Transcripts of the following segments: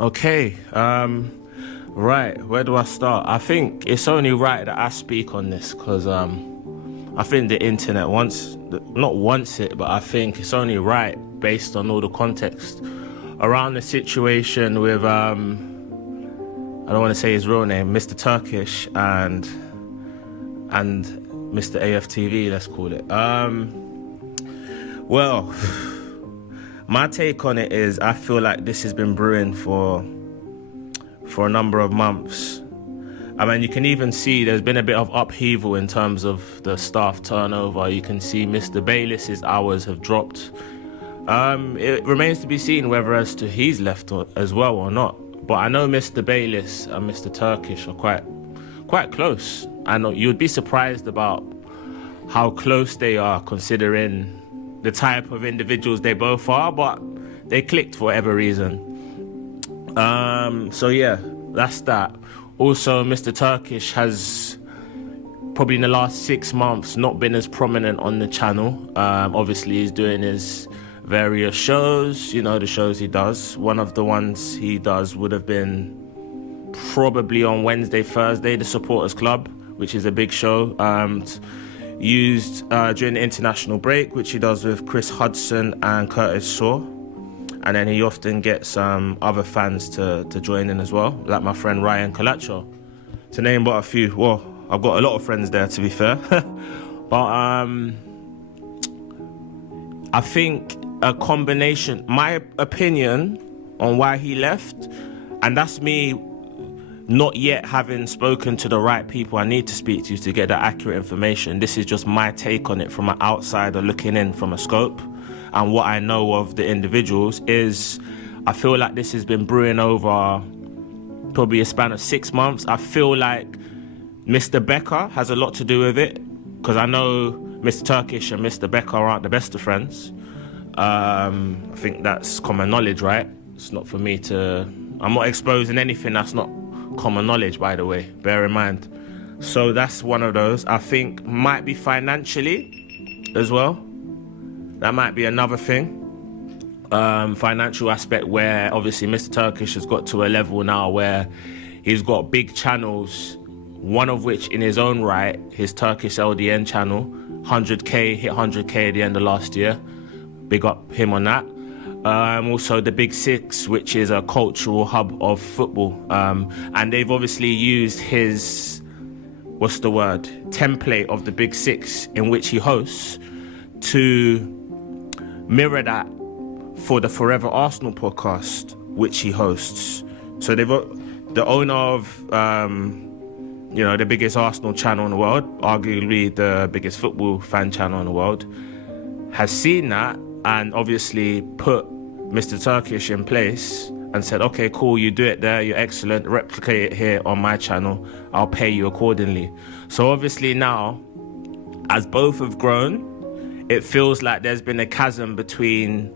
Okay, right, where do I start? I think it's only right that I speak on this because I think the internet not wants it, but I think it's only right based on all the context around the situation with, I don't want to say his real name, Mr. Turkish and Mr. AFTV, let's call it. Well, my take on it is I feel like this has been brewing for a number of months. I mean, you can even see there's been a bit of upheaval in terms of the staff turnover. You can see Mr. Bayless's hours have dropped. It remains to be seen whether as to he's left as well or not. But I know Mr. Bayless and Mr. Turkish are quite close. And you'd be surprised about how close they are considering the type of individuals they both are, but they clicked for whatever reason. So yeah, that's that. Also, Mr. Turkish has probably in the last 6 months not been as prominent on the channel. Obviously, he's doing his various shows, you know, the shows he does. One of the ones he does would have been probably on Wednesday, Thursday, the Supporters Club, which is a big show. Used during the international break, which he does with Chris Hudson and Curtis Shaw. And then he often gets other fans to join in as well, like my friend Ryan Colacho, to name but a few. Well, I've got a lot of friends there, to be fair. But I think a combination, my opinion on why he left, and that's me not yet having spoken to the right people I need to speak to get that accurate information. This is just my take on it from an outsider looking in from a scope. And what I know of the individuals is I feel like this has been brewing over probably a span of 6 months. I feel like Mr. Becker has a lot to do with it because I know Mr. Turkish and Mr. Becker aren't the best of friends. I think that's common knowledge, right? It's not for me to... I'm not exposing anything that's not common knowledge, by the way, bear in mind. So that's one of those. I think might be financially as well. That might be another thing. Financial aspect where obviously Mr. Turkish has got to a level now where he's got big channels, one of which in his own right, his Turkish LDN channel, 100k, hit 100k at the end of last year. Big up him on that. Also the Big Six, which is a cultural hub of football. And they've obviously used his, template of the Big Six in which he hosts to mirror that for the Forever Arsenal podcast, which he hosts. So they've got the owner of, the biggest Arsenal channel in the world, arguably the biggest football fan channel in the world, has seen that and obviously put Mr. Turkish in place and said, okay, cool, you do it there, you're excellent, replicate it here on my channel, I'll pay you accordingly. So obviously now, as both have grown, it feels like there's been a chasm between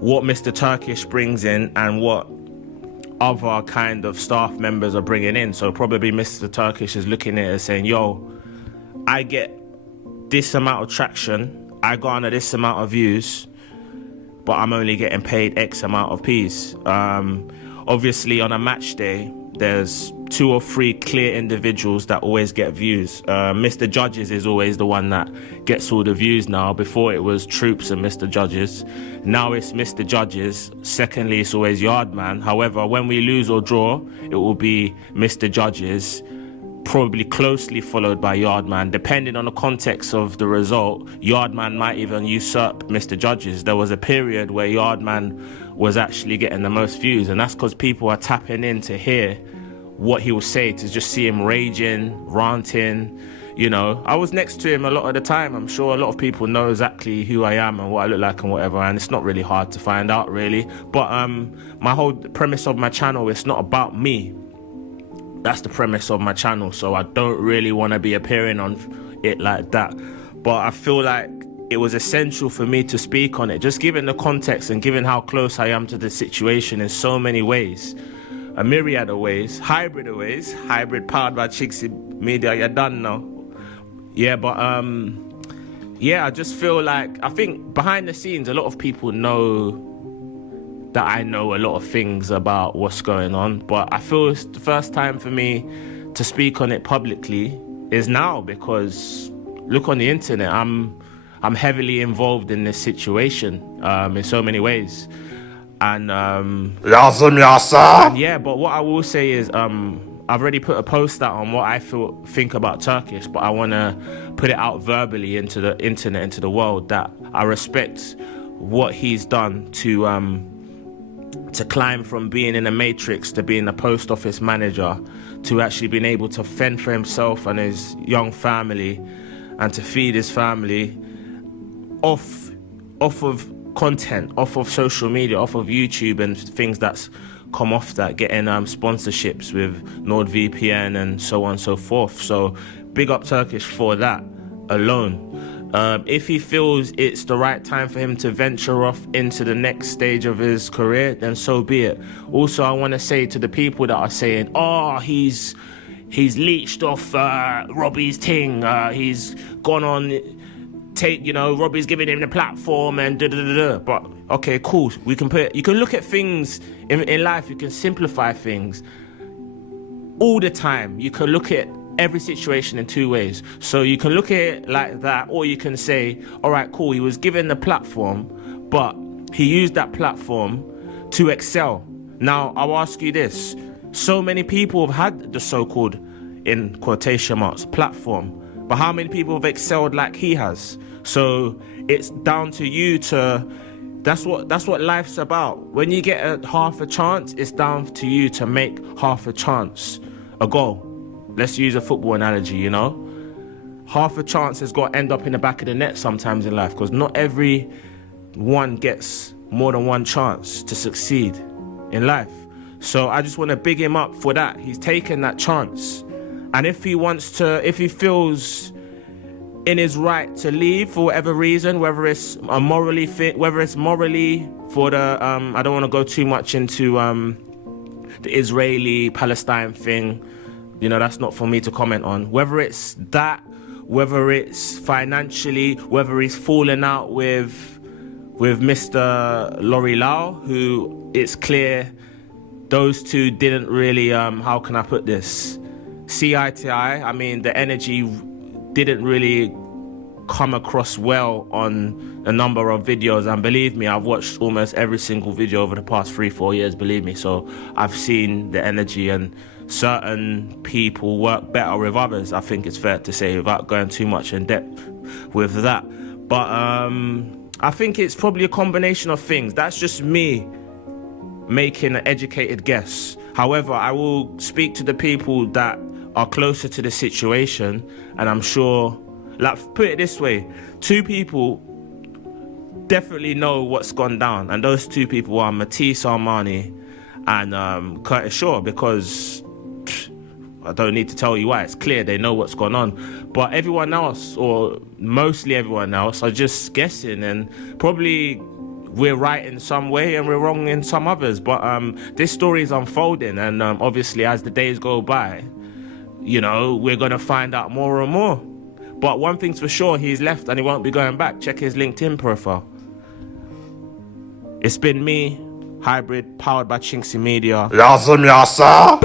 what Mr. Turkish brings in and what other kind of staff members are bringing in. So probably Mr. Turkish is looking at it and saying, yo, I get this amount of traction, I garner this amount of views, but I'm only getting paid X amount of P's. Obviously on a match day, there's 2 or 3 clear individuals that always get views. Mr. Judges is always the one that gets all the views now. Before it was Troops and Mr. Judges. Now it's Mr. Judges. Secondly, it's always Yardman. However, when we lose or draw, it will be Mr. Judges, probably closely followed by Yardman. Depending on the context of the result, Yardman might even usurp Mr. Judges. There was a period where Yardman was actually getting the most views, and that's because people are tapping in to hear what he will say, to just see him raging, ranting. You know, I was next to him a lot of the time. I'm sure a lot of people know exactly who I am and what I look like and whatever, and it's not really hard to find out, really. But my whole premise of my channel, it's not about me. That's the premise of my channel, so I don't really want to be appearing on it like that. But I feel like it was essential for me to speak on it, just given the context and given how close I am to the situation in so many ways. A myriad of ways, hybrid powered by chinkseyMEDIA, you're done now. Yeah, but I just feel like, I think behind the scenes, a lot of people know that I know a lot of things about what's going on, but I feel it's the first time for me to speak on it publicly is now, because look, on the internet, I'm heavily involved in this situation in so many ways. And yeah, but what I will say is I've already put a post out on what I think about Turkish, but I want to put it out verbally into the internet, into the world, that I respect what he's done to climb from being in a matrix to being a post office manager, to actually being able to fend for himself and his young family, and to feed his family off of content, off of social media, off of YouTube and things that's come off that, getting sponsorships with NordVPN and so on and so forth. So big up Turkish for that alone. If he feels it's the right time for him to venture off into the next stage of his career, then so be it. Also, I want to say to the people that are saying, oh, he's leached off Robbie's thing, he's gone on, Robbie's giving him the platform and da-da-da-da. But okay, cool, you can look at things in life, you can simplify things all the time. You can look at every situation in two ways. So you can look at it like that, or you can say, all right, cool, he was given the platform, but he used that platform to excel. Now, I'll ask you this. So many people have had the so-called, in quotation marks, platform, but how many people have excelled like he has? So it's down to you to, that's what life's about. When you get half a chance, it's down to you to make half a chance a goal. Let's use a football analogy, half a chance has got to end up in the back of the net sometimes in life, because not everyone gets more than one chance to succeed in life. So I just want to big him up for that. He's taken that chance. And if he feels in his right to leave for whatever reason, whether it's morally for the, I don't want to go too much into the Israeli-Palestine thing, that's not for me to comment on. Whether it's that, whether it's financially, whether he's fallen out with Mr. L'Oreal, who it's clear those two didn't really, how can I put this, see eye to eye. I mean, the energy didn't really come across well on a number of videos, and believe me, I've watched almost every single video over the past 3-4 years, believe me, so I've seen the energy, and certain people work better with others, I think it's fair to say, without going too much in depth with that. But I think it's probably a combination of things. That's just me making an educated guess. However, I will speak to the people that are closer to the situation, and I'm sure, put it this way, 2 people definitely know what's gone down, and those 2 people are Matisse Armani and Curtis Shaw, because I don't need to tell you why, it's clear they know what's gone on. But everyone else, or mostly everyone else, are just guessing, and probably we're right in some way and we're wrong in some others. But this story is unfolding, and obviously as the days go by, we're going to find out more and more. But one thing's for sure, he's left and he won't be going back. Check his LinkedIn profile. It's been me, Hybrid, powered by chinkseyMEDIA. Yazım yasa.